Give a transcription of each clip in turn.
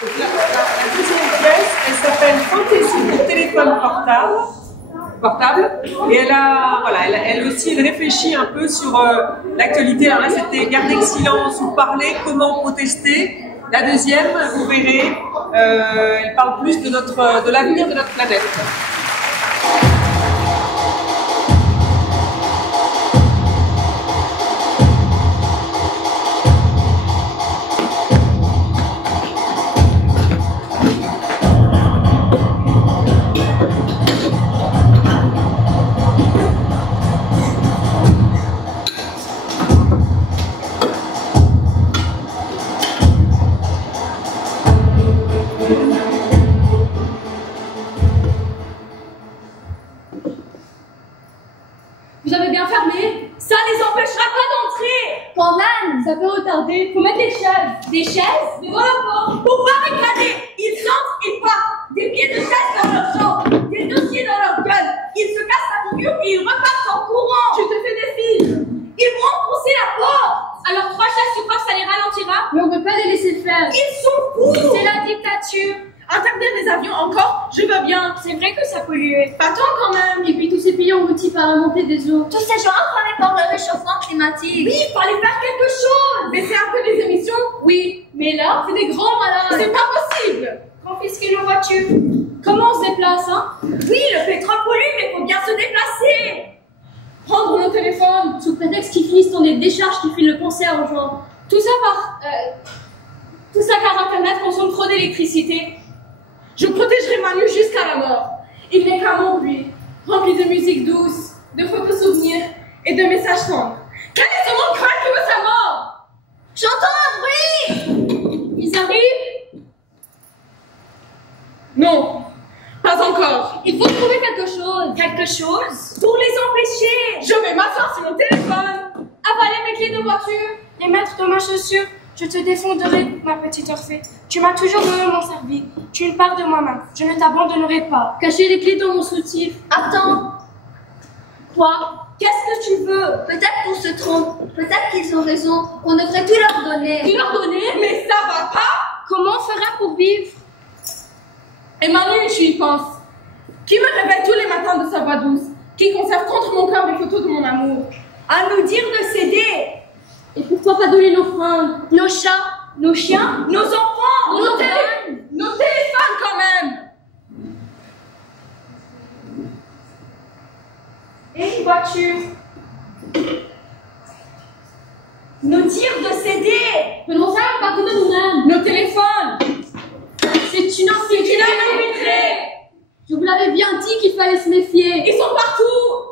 Donc la deuxième pièce, elle s'appelle Fantaisie pour téléphone portable. Et elle aussi, elle réfléchit un peu sur l'actualité. Alors là, c'était garder le silence ou parler, comment protester. La deuxième, vous verrez, elle parle plus de l'avenir de notre planète. Vous avez bien fermé? Ça les empêchera pas d'entrer! Quand même, ça peut retarder. Faut mettre des chaises. Des chaises? Devant la porte. Pour pas réclamer. Ils entrent et partent. Des pieds de chaise dans leur chambre. Des dossiers dans leur gueule. Ils se cassent la figure et ils repartent en courant. Tu te fais des films. Ils vont enfoncer la porte. Alors 3 chaises, tu crois que ça les ralentira? Mais on peut pas les laisser faire. Ils sont fous. C'est la dictature. Interdire les avions encore, je veux bien. C'est vrai que ça polluait. Pas tant quand même. Et puis tous ces pays engloutis par la montée des eaux. Tous ces gens affamés par le réchauffement climatique. Oui, il fallait faire quelque chose. Baisser un peu les émissions. Oui, mais là, c'est des grands malades. C'est pas possible. Confisquer nos voitures. Comment on se déplace, hein? Oui, le pétrole pollue, mais faut bien se déplacer. Prendre nos téléphones. Sous prétexte qu'ils finissent dans des décharges qui filent le cancer aux gens. Tout ça car Internet consomme trop d'électricité. Je protégerai Manu jusqu'à la mort. Il n'est qu'un monde, lui, rempli de musique douce, de photos souvenirs et de messages tendres. Quel est ce monde cruel qui veut sa mort? J'entends un bruit. Ils arrivent? Non, pas encore. Il faut trouver quelque chose. Quelque chose? Pour les empêcher. Je vais m'asseoir sur mon téléphone. Avaler mes clés de voiture. Les mettre dans ma chaussure. Je te défendrai, ma petite Orphée. Tu m'as toujours donné servi. Tu es une part de moi-même. Je ne t'abandonnerai pas. Cacher les clés dans mon soutif. Attends. Quoi? Qu'est-ce que tu veux? Peut-être qu'on se trompe. Peut-être qu'ils ont raison. On devrait tout leur donner. Tout leur donner? Mais ça va pas? Comment on fera pour vivre? Emmanuel, tu y penses. Qui me réveille tous les matins de sa voix douce? Qui conserve contre mon cœur des photos de mon amour? À nous dire de céder. Et pourquoi pas donner nos fringues? Nos chats? Nos chiens? Nos enfants? Nos téléphones? Nos téléphones quand même! Et une voiture? Nous dire de céder! Mais non, ça va pas de nous-mêmes! Nos téléphones! C'est une infiltrée! Je vous l'avais bien dit qu'il fallait se méfier! Ils sont partout!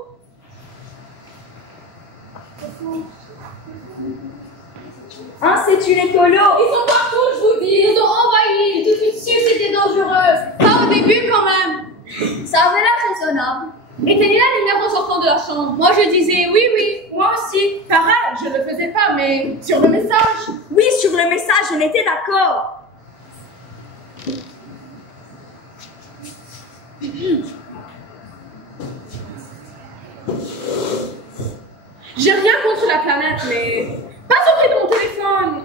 Hein, c'est une écolo. Ils sont partout, je vous dis. Ils nous ont envahis. Tout de suite, c'était dangereux. Pas au début, quand même. Ça avait l'air raisonnable. Éteignez la lumière en sortant de la chambre. Moi, je disais oui, oui. Moi aussi. Pareil, je ne le faisais pas, mais sur le message. Oui, sur le message, on était d'accord. J'ai rien contre la planète, mais pas auprès de mon téléphone,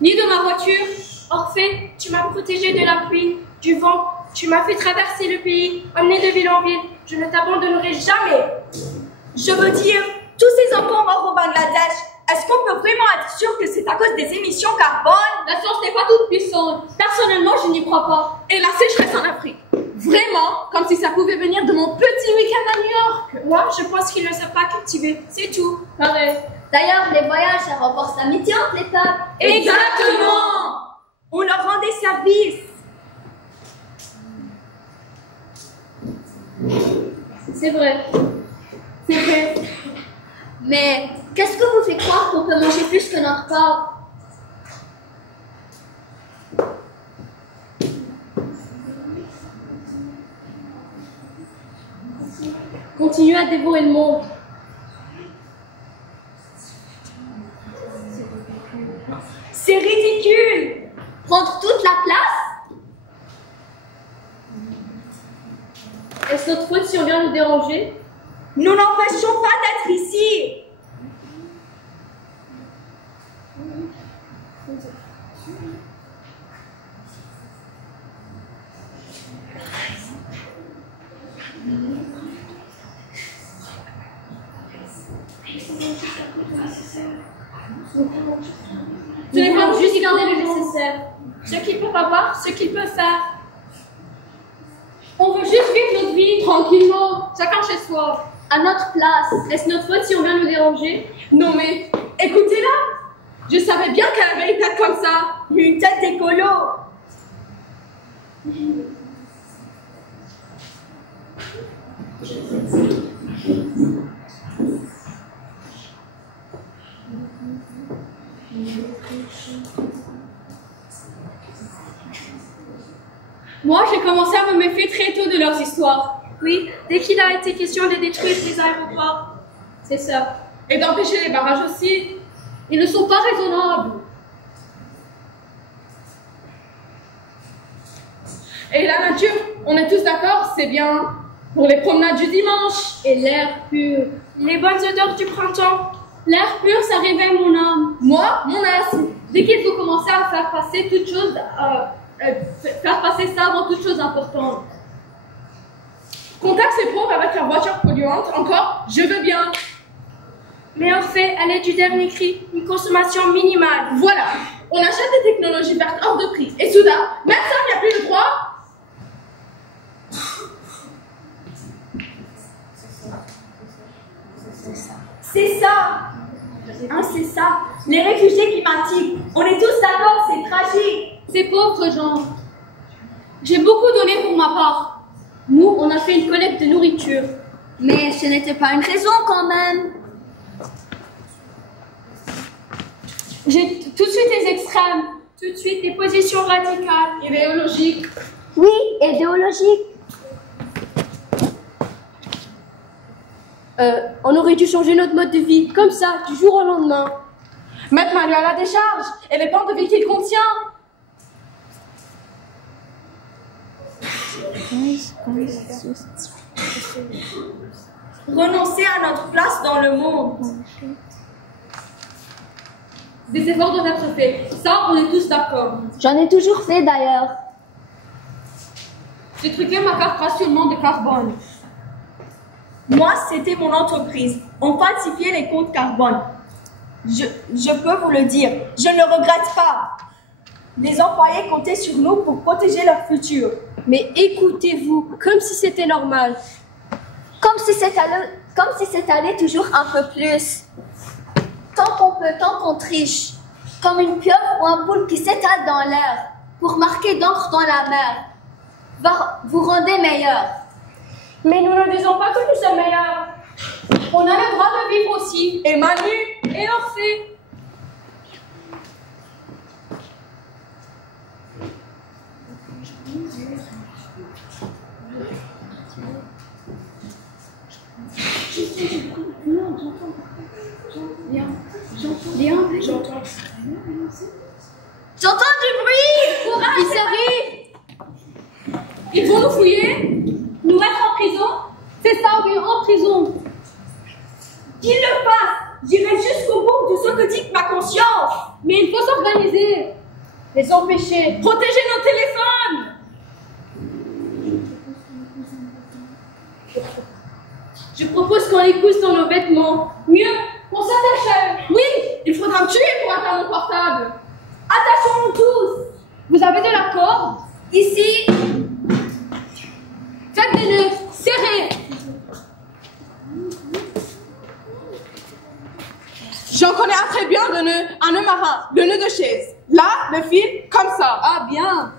ni de ma voiture. Orphée, tu m'as protégée de la pluie, du vent. Tu m'as fait traverser le pays, emmener de ville en ville. Je ne t'abandonnerai jamais. Je veux dire, tous ces enfants morts au Bangladesh, est-ce qu'on peut vraiment être sûr que c'est à cause des émissions carbone? La science n'est pas toute puissante. Personnellement, je n'y crois pas. Et la sécheresse en Afrique? Vraiment, comme si ça pouvait venir de mon petit week-end à New York. Moi, je pense qu'ils ne savent pas cultiver. C'est tout. Pareil. D'ailleurs, les voyages, ça renforce l'amitié entre les peuples. Exactement. On leur rend des services. C'est vrai. C'est vrai. Mais qu'est-ce que vous fait croire qu'on peut manger plus que notre corps? Continuez à dévorer le monde. C'est ridicule. Prendre toute la place? Est-ce notre faute si on vient nous déranger? Nous n'empêchons pas d'être ici. garder le nécessaire. Ce qu'ils peuvent avoir, ce qu'ils peuvent faire. On veut juste vivre notre vie tranquillement, chacun chez soi. À notre place. Est-ce notre faute si on vient nous déranger? Non mais, écoutez-la. Je savais bien qu'elle avait une tête comme ça. Une tête écolo. Moi, j'ai commencé à me méfier très tôt de leurs histoires. Oui, dès qu'il a été question de détruire les aéroports. C'est ça. Et d'empêcher les barrages aussi. Ils ne sont pas raisonnables. Et la nature, on est tous d'accord, c'est bien pour les promenades du dimanche. Et l'air pur. Les bonnes odeurs du printemps. L'air pur, ça réveille mon âme. Moi, mon asthme. Dès qu'ils ont commencé à faire passer toute chose, faire passer ça avant toute chose importante. Contacte ces pauvres avec leur voiture polluante, encore, je veux bien. Mais en fait, à l'aide du dernier cri, une consommation minimale. Voilà, on achète des technologies vertes hors de prix. Et soudain, même ça, il n'y a plus le droit. C'est ça. Hein, c'est ça. Les réfugiés climatiques. On est tous d'accord, c'est tragique. Ces pauvres gens. J'ai beaucoup donné pour ma part. Nous, on a fait une collecte de nourriture. Mais ce n'était pas une raison quand même. J'ai tout de suite les extrêmes. Tout de suite des positions radicales. Idéologiques. Oui, idéologiques. On aurait dû changer notre mode de vie, comme ça, du jour au lendemain. Mettre Manu à la décharge et les pans de vie qu'il contient. Renoncer à notre place dans le monde. Des efforts doivent être faits. Ça, on est tous d'accord. J'en ai toujours fait d'ailleurs. J'ai truqué ma carte rationnement de carbone. Moi, c'était mon entreprise. On falsifiait les comptes carbone. Je peux vous le dire, je ne le regrette pas. Les employés comptaient sur nous pour protéger leur futur. Mais écoutez-vous, comme si c'était normal. Comme si c'est allé toujours un peu plus. Tant qu'on peut, tant qu'on triche. Comme une pieuvre ou un poule qui s'étale dans l'air pour marquer d'encre dans la mer. Vous rendez meilleur. Mais nous ne disons pas que nous sommes meilleurs. On a le droit de vivre aussi. Et Manu et Orphée. J'entends du bruit. Courage. Ils arrivent. Ils vont nous fouiller, nous mettre en prison. C'est ça, oui, en prison. Qu'ils le fassent. J'irai jusqu'au bout de ce que dit ma conscience. Mais il faut s'organiser. Les empêcher. Protéger nos téléphones. Je propose qu'on les couche dans nos vêtements. Mieux, qu'on s'attache à eux. Oui, il faudra me tuer pour atteindre mon portable. Attachons-nous tous. Vous avez de la corde? Ici. Faites des nœuds, serrés. J'en connais un très bien de nœud, un nœud marin, le nœud de chaise. Là, le fil, comme ça. Ah, bien.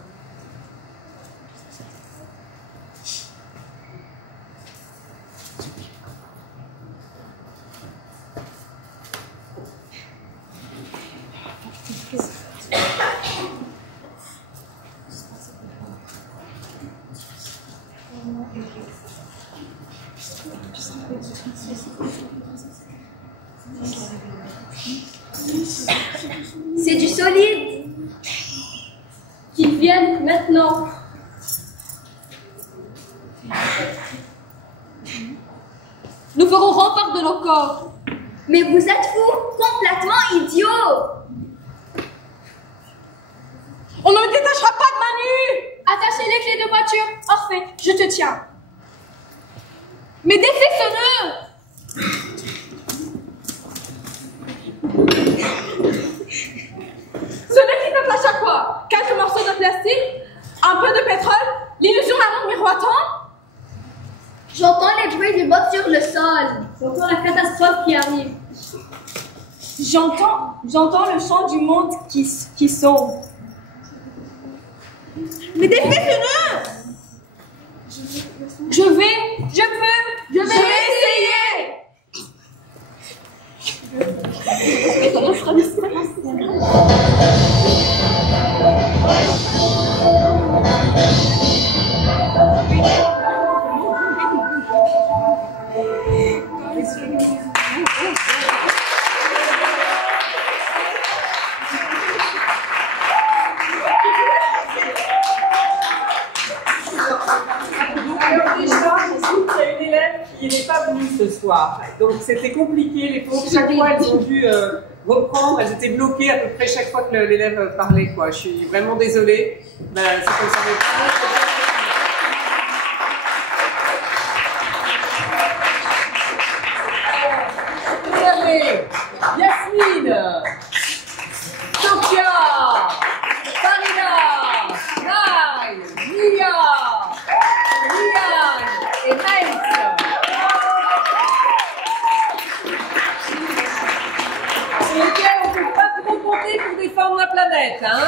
C'est du solide. Qu'ils viennent maintenant. Nous ferons rempart de nos corps. Mais vous êtes fous, complètement idiots. On ne me détachera pas de Manu. Attachez les clés de voiture. Parfait, je te tiens. Mais défais ce nœud. Ce nœud qui te pétrole, l'illusion d'un monde miroitant. J'entends les bruits du bottes sur le sol. J'entends la catastrophe qui arrive. J'entends le chant du monde qui sombre. Mais des fumeux! Je vais essayer! Qui n'est pas venue ce soir. Donc c'était compliqué, les pauvres, chaque fois elles ont dû reprendre, elles étaient bloquées à peu près chaque fois que l'élève parlait, quoi. Je suis vraiment désolée. Ben, c'est comme ça. Regardez, Yasmine, Sophia, Farina, Naï, Lia, Liane et Maïs. Sur lesquels on ne peut pas trop compter pour défendre la planète, hein.